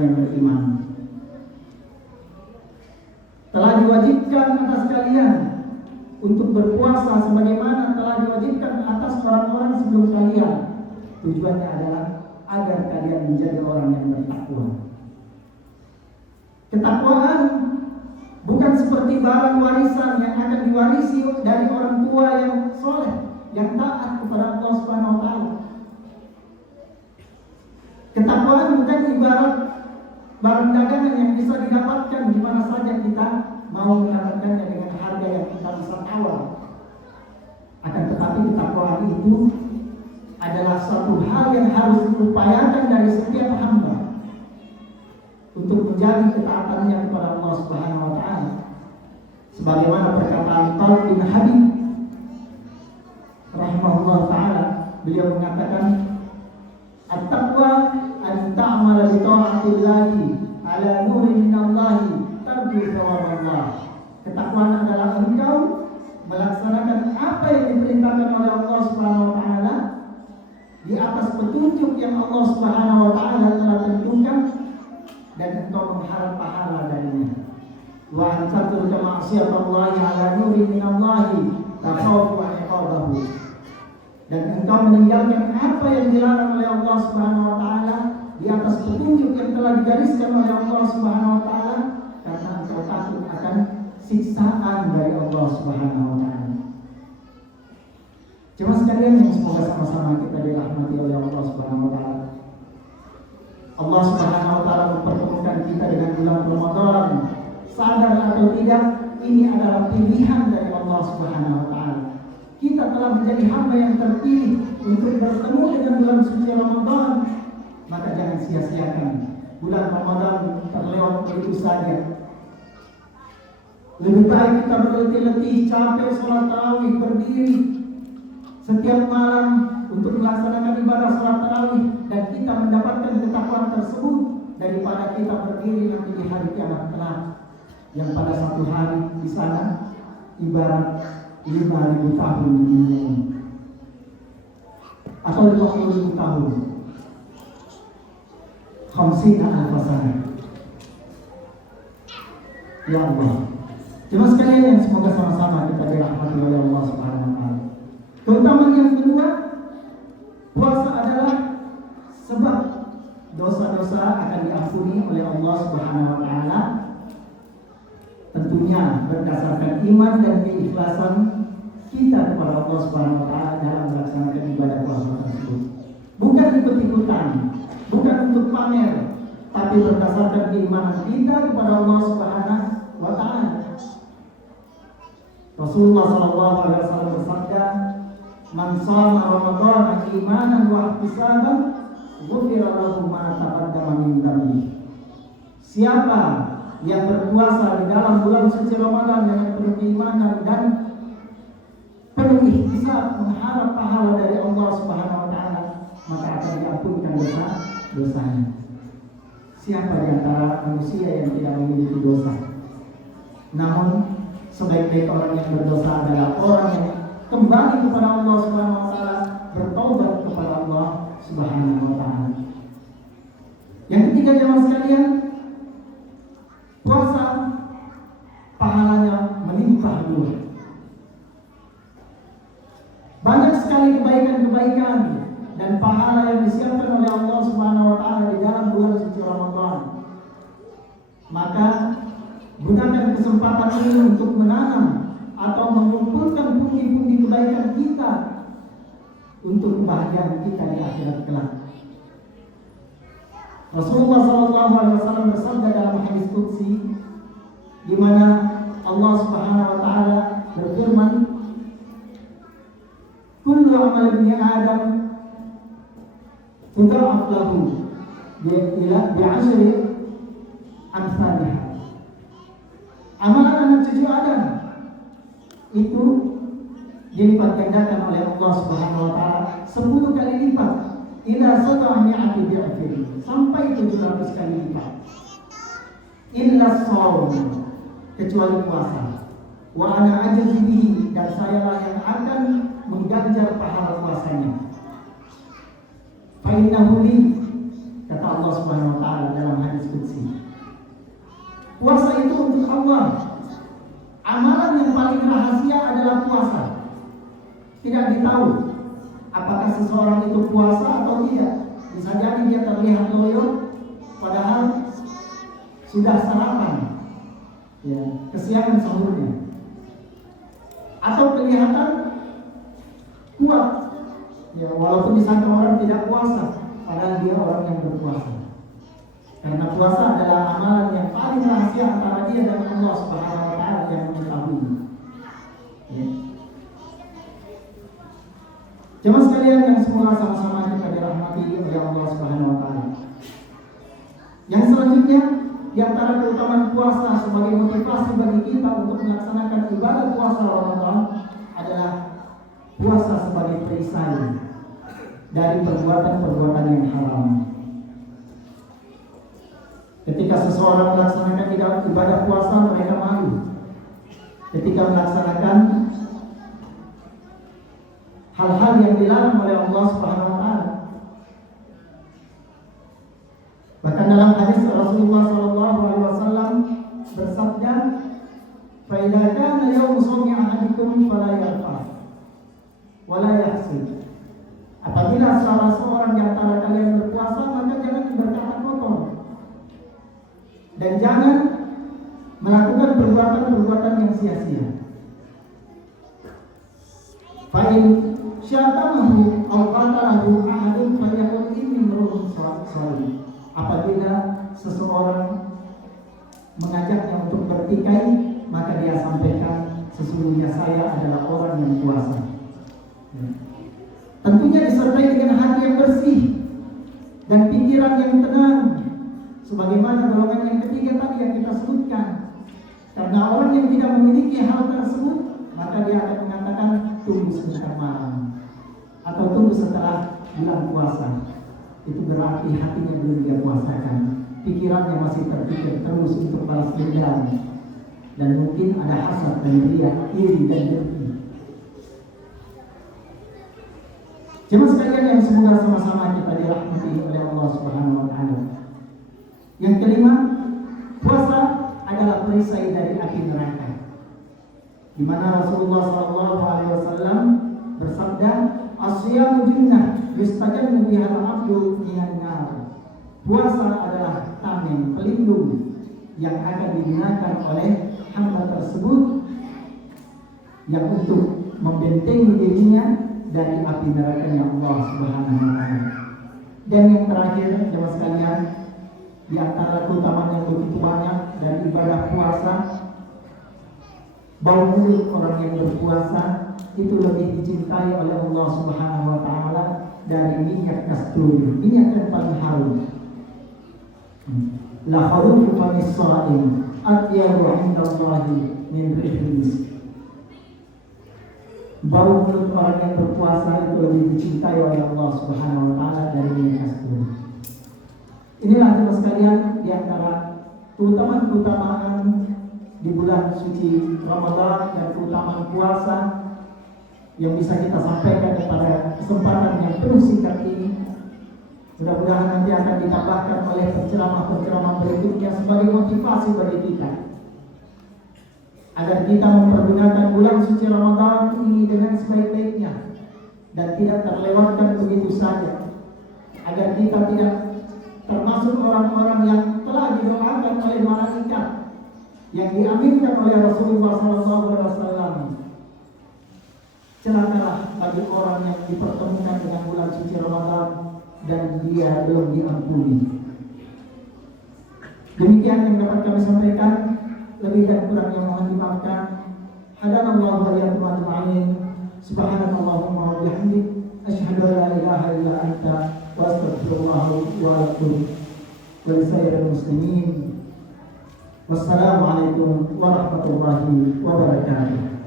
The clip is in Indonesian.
yang beriman. Telah diwajibkan atas kalian untuk berpuasa sebagaimana telah diwajibkan atas orang-orang sebelum kalian. Tujuannya adalah agar kalian menjadi orang yang bertakwa. Ketakwaan bukan seperti barang warisan yang akan diwarisi dari orang tua yang soleh, yang taat kepada Allah Subhanahu wa taala. Ketakwaan bukan ibarat barang dagangan yang bisa didapatkan di mana saja kita mau mendapatkannya dengan harga yang kita bisa tawar. Akan tetapi ketakwaan itu adalah suatu hal yang harus diupayakan dari setiap hamba untuk menjadi ketaatannya kepada Allah Subhanahu wa taala. Sebagaimana perkataan Talib bin Habib rahimahullah taala, beliau mengatakan, "At-taqwa an ta'mala bi ta'atillahi ala nurin minallahi tarju thawaballah." Ketakwaan adalah engkau melaksanakan apa yang diperintahkan oleh Allah Subhanahu wa taala di atas petunjuk yang Allah Subhanahu wa taala telah tentukan, dan engkau mengharap pahala darinya. Wa antatul ma'siyatallahi ala nurin minallahi takhafu iqabahu. Dan engkau meninggalkan apa yang dilarang oleh Allah Subhanahu wa taala di atas petunjuk yang telah digariskan oleh Allah Subhanahu wa taala, karena engkau takut akan siksaan dari Allah Subhanahu wa taala. Jemaah sekalian yang semoga sama-sama kita dirahmati oleh Allah Subhanahu wa taala. Allah Subhanahu wa taala mempertemukan kita dengan bulan Ramadan. Sadar atau tidak, ini adalah pilihan dari Allah Subhanahu wa taala. Kita telah menjadi hamba yang terpilih untuk bertemu dengan bulan suci Ramadan. Maka jangan sia-siakan bulan Ramadan terlewat begitu saja. Lebih baik kita berletih-letih, capek sholat tarawih, berdiri setiap malam untuk melaksanakan ibadah sholat tarawih, dan kita mendapatkan ketakwaan tersebut, daripada kita berdiri nanti di hari kiamat kelak, yang pada satu hari di sana ibarat 5.000 tahun di dunia ini, atau 20.000 tahun, 50.000 sana. Ya Allah, jemaah sekalian yang semoga sama-sama kita dirahmati oleh Allah Subhanahu wa taala. Keutamaan yang kedua, puasa adalah sebab dosa-dosa akan diampuni oleh Allah Subhanahu wa taala. Tentunya berdasarkan iman dan keikhlasan kita kepada Allah Subhanahu wa taala dalam melaksanakan ibadah puasa tersebut. Bukan ikut-ikutan, bukan untuk pamer, tapi berdasarkan keimanan kita kepada Allah Subhanahu wa taala. Rasulullah sallallahu alaihi wasallam bersabda, "Man shoma Ramadan imanan wa ihtisaban, ghufira lahu ma taqaddama min dhanbihi." Siapa yang berpuasa di dalam bulan suci Ramadan dengan penuh keimanan dan penuh ihtisab, mengharap pahala dari Allah Subhanahu wa taala, maka akan diampunkan dosa-dosanya. Siapa di antara manusia yang tidak memiliki dosa? Namun sebaik-baik orang yang berdosa adalah orang yang kembali kepada Allah Subhanahu wa taala, bertaubat kepada Allah Subhanahu wa taala. Yang ketiga, jemaah sekalian, puasa pahalanya melimpah luas. Banyak sekali kebaikan-kebaikan dan pahala yang disiapkan oleh Allah Subhanahu wa taala di dalam bulan suci Ramadan. Maka gunakan kesempatan ini untuk menanam atau mengumpulkan pundi-pundi kebaikan kita untuk kebahagiaan kita di akhirat kelak. Rasulullah SAW bersabda dalam hadis qudsi, di mana Allah Subhanahu wa taala berfirman, "Kullu amal ibni Adam tudha'af lahu bi'ashri amsalih." Amalan anak cucu Adam itu dilipat gandakan oleh Allah Subhanahu wa taala 10 kali lipat, ila sata'mi'ati bi'afir, sampai 700 kali lipat. Illa shaum, kecuali puasa. Wa ana ajzi bihi, dan sayalah yang akan mengganjar pahala puasanya. Fa innahu li, Kata Allah Subhanahu wa taala dalam hadis qudsi. Puasa itu untuk Allah. Amalan yang paling rahasia adalah puasa. Tidak ditahu apakah seseorang itu puasa atau tidak. Bisa jadi dia terlihat loyo padahal sudah sarapan, ya, kesiangan sahurnya. Atau kelihatan kuat, ya, walaupun disangka orang tidak puasa, padahal dia orang yang berpuasa. Karena puasa adalah amalan yang paling rahasia antara dia dan Allah Subhanahu wa taala yang mengetahui. Ya. Jemaah sekalian yang semula sama-sama kita dirahmati oleh Allah Subhanahu wa taala. Yang selanjutnya, di antara keutamaan puasa sebagai motivasi bagi kita untuk melaksanakan ibadah puasa Ramadan adalah puasa sebagai perisai dari perbuatan-perbuatan yang haram. Ketika seseorang melaksanakan ibadah puasa, mereka malu. Ketika melaksanakan hal-hal yang dilarang oleh Allah Subhanahu wa taala. Bahkan dalam hadis Rasulullah sallallahu alaihi wasallam bersabda, "Fa idza kana yawmu shawmi ahadikum fala yarfa wa la yahsud." Apabila salah seorang di antara kalian berpuasa, maka jangan berkata kotor. Dan jangan melakukan perbuatan-perbuatan yang sia-sia. Fa in syatamahu aw qatalahu ahadun falyaqul inni imru'un shawim. Apabila seseorang mengajaknya untuk bertikai, maka dia sampaikan, sesungguhnya saya adalah orang yang puasa. Tentunya disertai dengan hati yang bersih dan pikiran yang tenang, sebagaimana golongan yang ketiga tadi yang kita sebutkan. Karena orang yang tidak memiliki hal tersebut, maka dia akan mengatakan tunggu sebentar malam atau tunggu setelah bulan puasa. Itu berarti hatinya belum dia puasakan, pikirannya masih terpikir terus untuk balas dendam, dan mungkin ada hasad dan riya, iri dan dengki. Jemaah sekalian yang semoga sama-sama kita dirahmati oleh Allah Subhanahu wa taala. Yang kelima, puasa adalah perisai dari api neraka. Di mana Rasulullah sallallahu alaihi wasallam bersabda, "As-siyamu junnah yustajannu biha al-'abdu minan nar." Puasa adalah tameng pelindung yang akan digunakan oleh hamba tersebut yang untuk membentengi dirinya dari api neraka-Nya Allah Subhanahu wa taala. Dan yang terakhir, jemaah sekalian, di antara keutamaan yang begitu banyak dari ibadah puasa, bau mulut orang yang berpuasa itu lebih dicintai oleh Allah Subhanahu wa taala dari minyak kasturi, minyak yang paling harum. La khalufu famis sha'im atyabu 'indallahi min rihil misk. Bau mulut orang yang berpuasa itu lebih dicintai oleh Allah Subhanahu wa taala dari minyak kasturi. Inilah teman sekalian di antara keutamaan-keutamaan di bulan suci Ramadan dan keutamaan puasa yang bisa kita sampaikan kepada kesempatan yang penuh singkat ini. Mudah-mudahan nanti akan ditambahkan oleh penceramah-penceramah berikutnya sebagai motivasi bagi kita, agar kita mempergunakan bulan suci Ramadan ini dengan sebaik-baiknya dan tidak terlewatkan begitu saja, agar kita tidak termasuk orang-orang yang telah didoakan oleh malaikat, yang diaminkan oleh Rasulullah SAW. Celakalah bagi orang yang dipertemukan dengan bulan suci Ramadan dan dia belum diampuni. Demikian yang dapat kami sampaikan. Lebih dan kurang yang mohon dimaafkan. Hadanallahu wa iyyakum ajma'in. Subhanallahumma wa bihamdik, asyhadu an la ilaha illa anta wa astaghfirullah wa atubu wa lisairil muslimin. Wassalamualaikum warahmatullahi wabarakatuh.